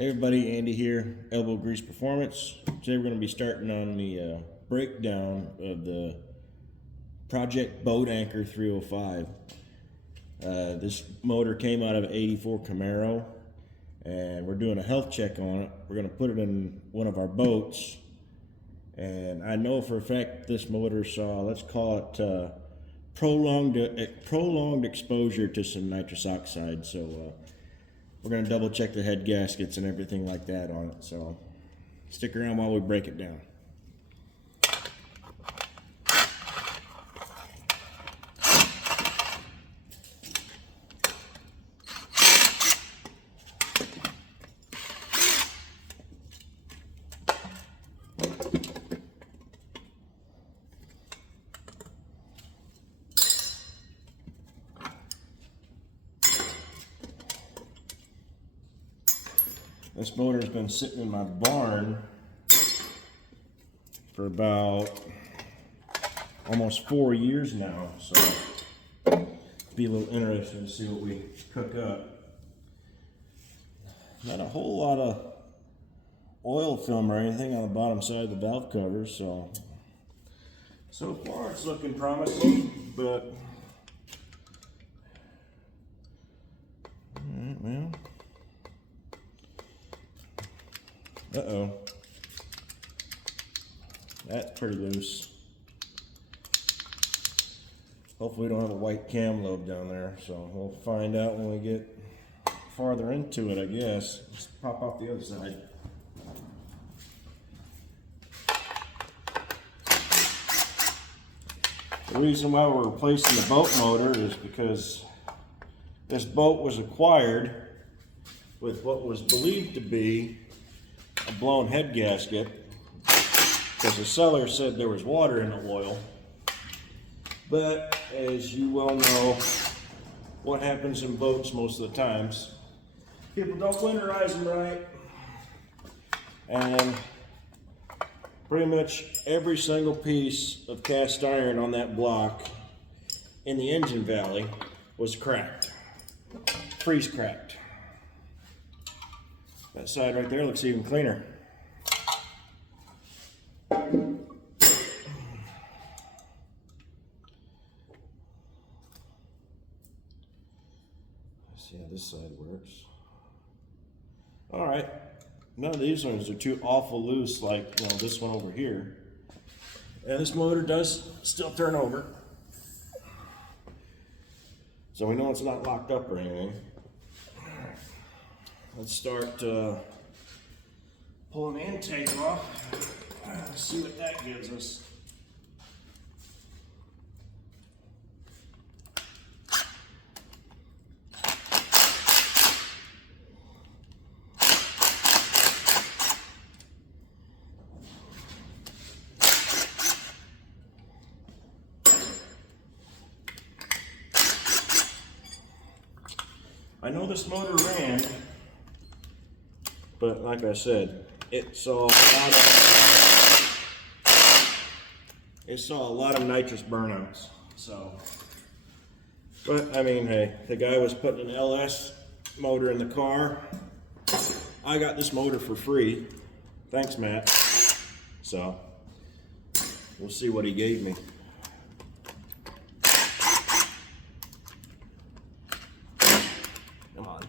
Hey everybody, Andy here, Elbow Grease Performance. Today we're going to be starting on the breakdown of the Project Boat Anchor 305. This motor came out of an 84 Camaro, and we're doing a health check on it. We're going to put it in one of our boats, and I know for a fact this motor saw, let's call it prolonged exposure to some nitrous oxide. So we're going to double check the head gaskets and everything like that on it. So stick around while we break it down. This motor's been sitting in my barn for about almost 4 years now, so it'll be a little interesting to see what we cook up. Not a whole lot of oil film or anything on the bottom side of the valve cover, so far it's looking promising, but alright, well. Uh-oh. That's pretty loose. Hopefully we don't have a white cam lobe down there, so we'll find out when we get farther into it, I guess. Just pop off the other side. The reason why we're replacing the boat motor is because this boat was acquired with what was believed to be a blown head gasket, because the seller said there was water in the oil. But as you well know, what happens in boats most of the times, people don't winterize them right, and pretty much every single piece of cast iron on that block in the engine valley was cracked, freeze cracked. That side right there looks even cleaner. Let's see how this side works. All right, none of these ones are too awful loose like this one over here. And this motor does still turn over, so we know it's not locked up or anything. Let's start pulling the intake off. Let's see what that gives us. I know this motor ran, but like I said, it saw a lot of nitrous burnouts. So, but I mean, hey, the guy was putting an LS motor in the car. I got this motor for free. Thanks, Matt. So, we'll see what he gave me. Come on.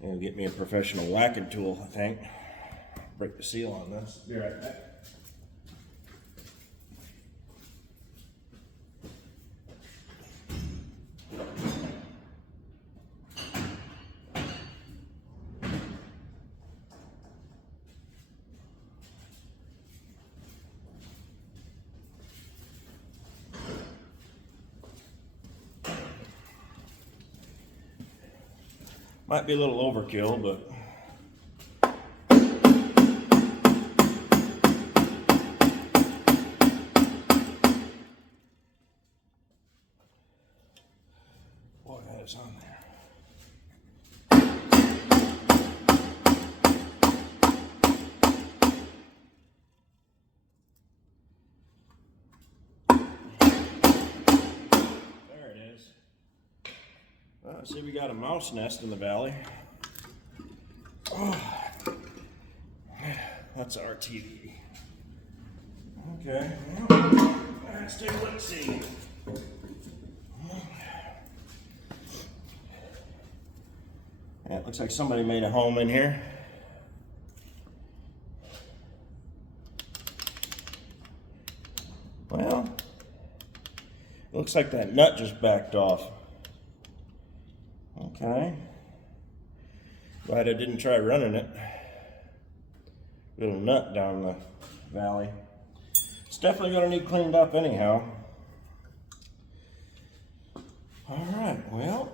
And get me a professional whacking tool, I think. Break the seal on this. Be right back. Might be a little overkill, but boy, that is on there. See, we got a mouse nest in the valley. Oh, that's our TV. Okay, well, let's take a look, see. Yeah, it looks like somebody made a home in here. Well, it looks like that nut just backed off. Okay. Glad I didn't try running it. Little nut down the valley. It's definitely going to need cleaned up anyhow. All right, well.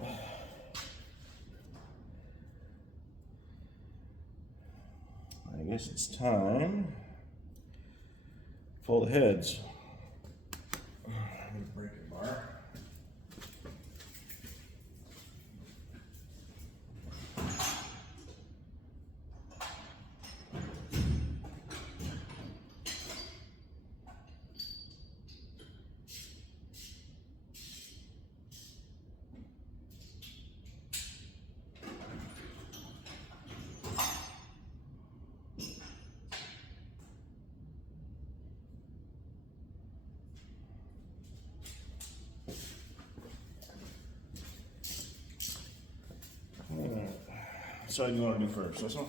I guess it's time. Pull the heads. I'm going to break the bar. Which side do you want to do first? This one?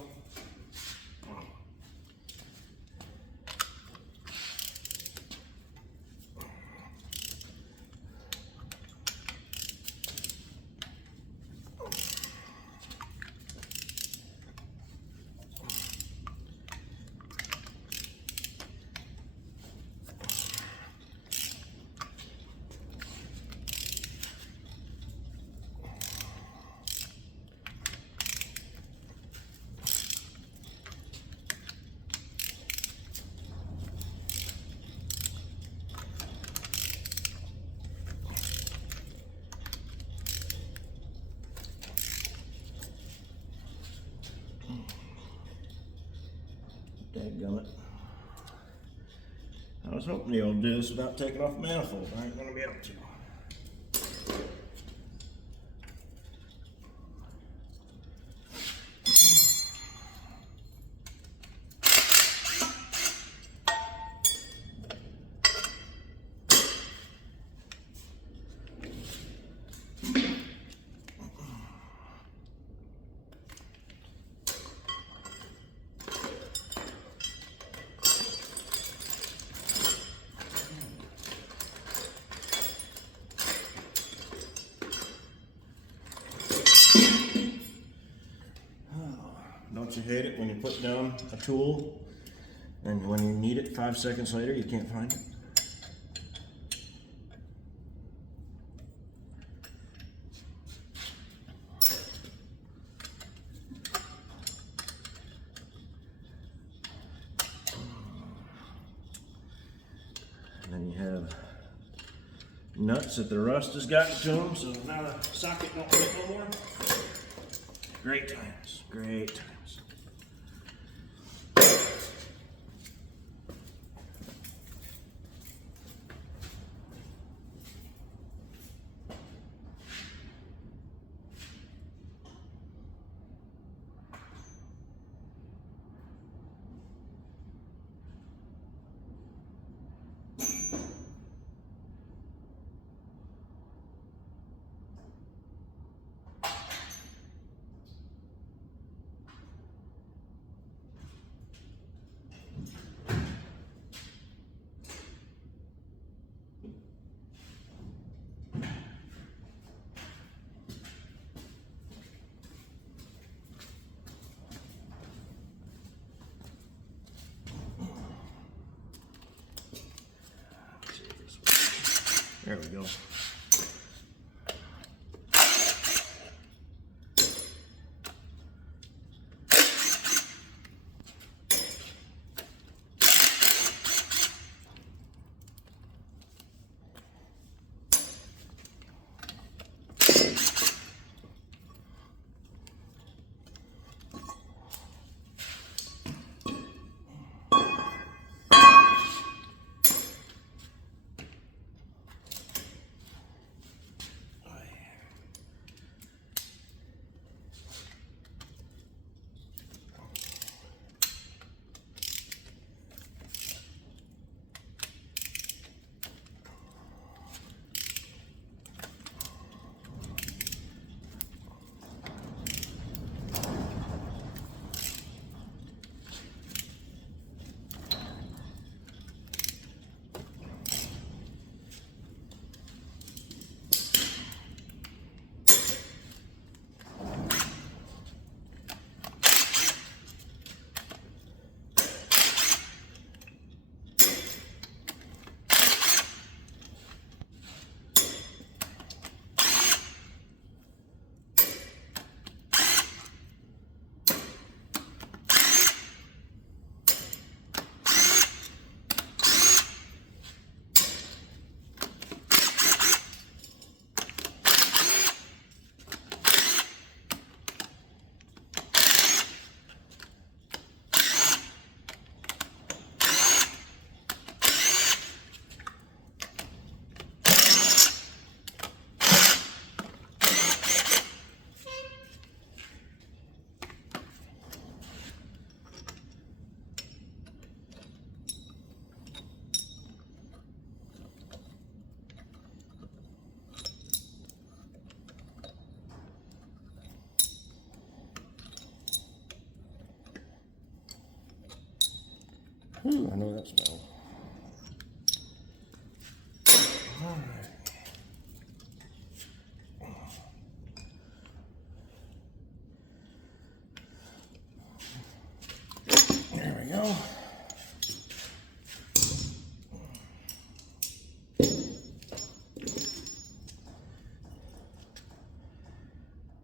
Dadgummit. I was hoping you'll do this without taking off the manifold. I ain't gonna be able to. Don't you hate it when you put down a tool and when you need it 5 seconds later you can't find it? And then you have nuts that the rust has gotten to them, so now the socket don't fit no more. Great times, great times. There we go. Ooh, I know that smell. All right. There we go.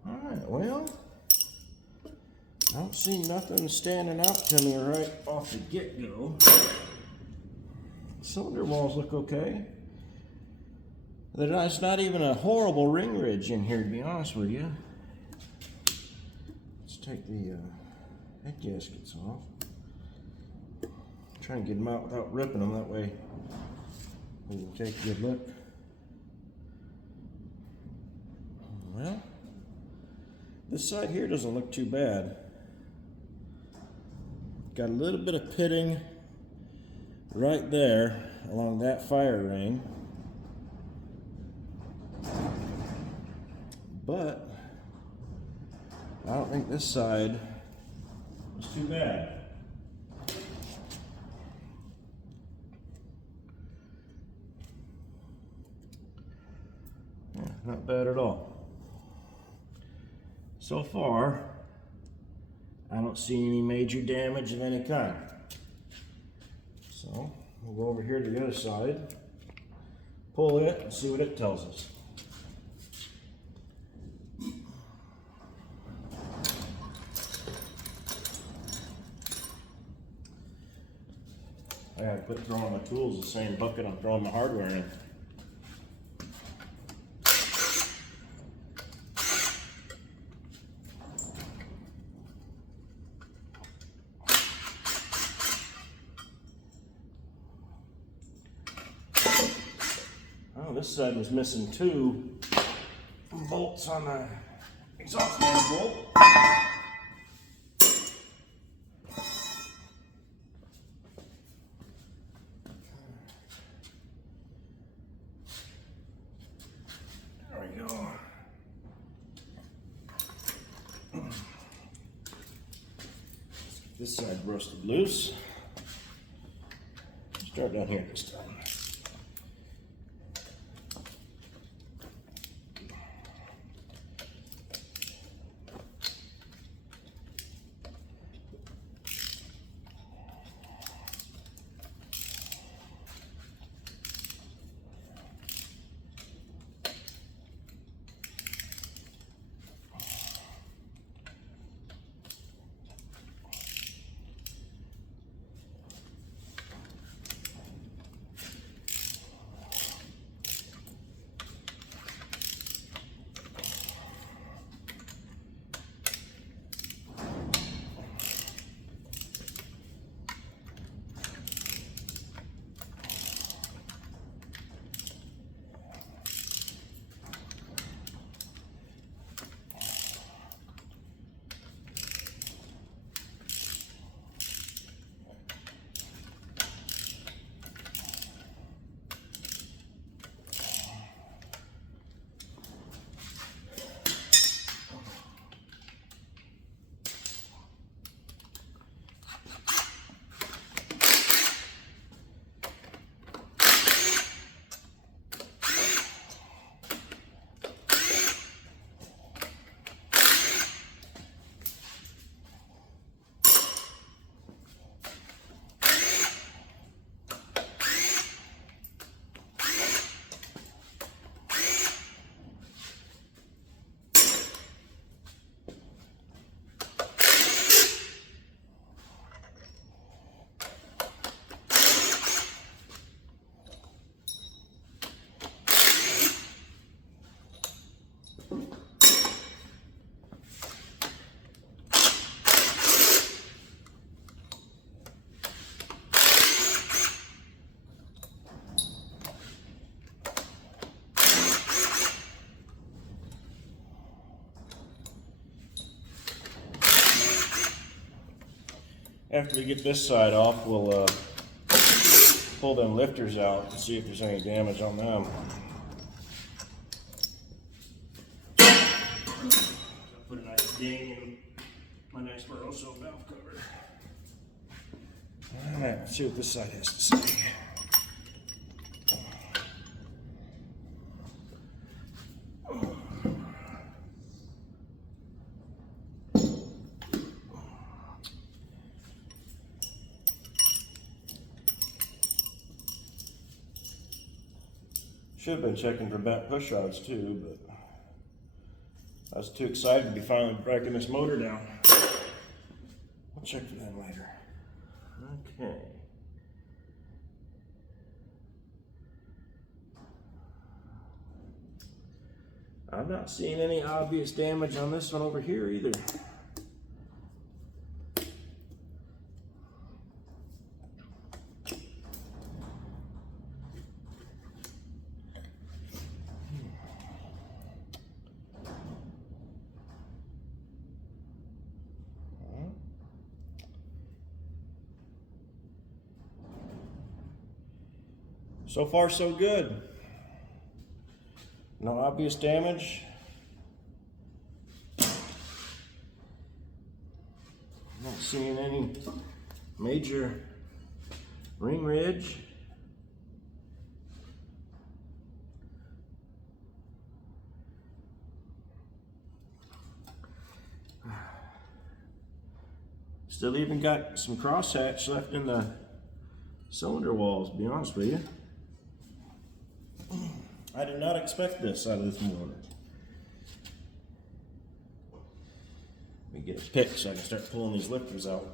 All right, well, I don't see nothing standing out to me right off the get-go. Cylinder walls look okay. There's not even a horrible ring ridge in here, to be honest with you. Let's take the head gaskets off. Try and get them out without ripping them, that way we can take a good look. Well, this side here doesn't look too bad. Got a little bit of pitting right there along that fire ring. But I don't think this side was too bad. Yeah, not bad at all. So far, I don't see any major damage of any kind. So we'll go over here to the other side, pull it, and see what it tells us. I gotta quit throwing my tools in the same bucket I'm throwing my hardware in. Oh, this side was missing 2 bolts on the exhaust manifold. There we go. This side rusted loose. Start down here this time. After we get this side off, we'll pull them lifters out and see if there's any damage on them. Put a nice ding in my next Barroso valve cover. All right, let's see what this side has to say. Should have been checking for bent push rods too, but I was too excited to be finally breaking this motor down. I'll check for them later. Okay. I'm not seeing any obvious damage on this one over here either. So far, so good. No obvious damage. Not seeing any major ring ridge. Still even got some crosshatch left in the cylinder walls, to be honest with you. I did not expect this out of this motor. Let me get a pick so I can start pulling these lifters out.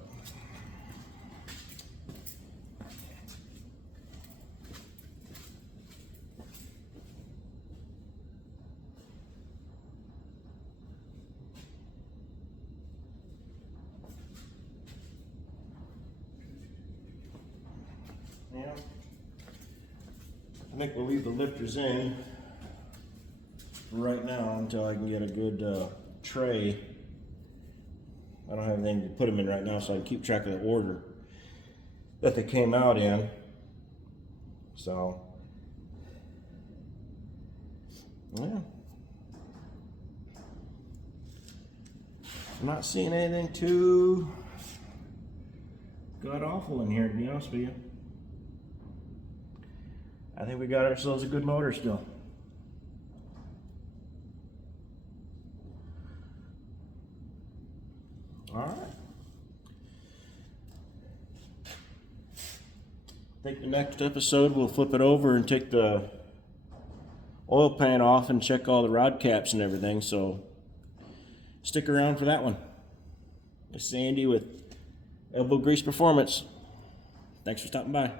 Yeah. I think we'll leave the lifters in for right now until I can get a good tray. I don't have anything to put them in right now, so I can keep track of the order that they came out in. So, yeah. I'm not seeing anything too god awful in here, to be honest with you. I think we got ourselves a good motor still. All right. I think the next episode we'll flip it over and take the oil pan off and check all the rod caps and everything, so stick around for that one. This is Andy with Elbow Grease Performance. Thanks for stopping by.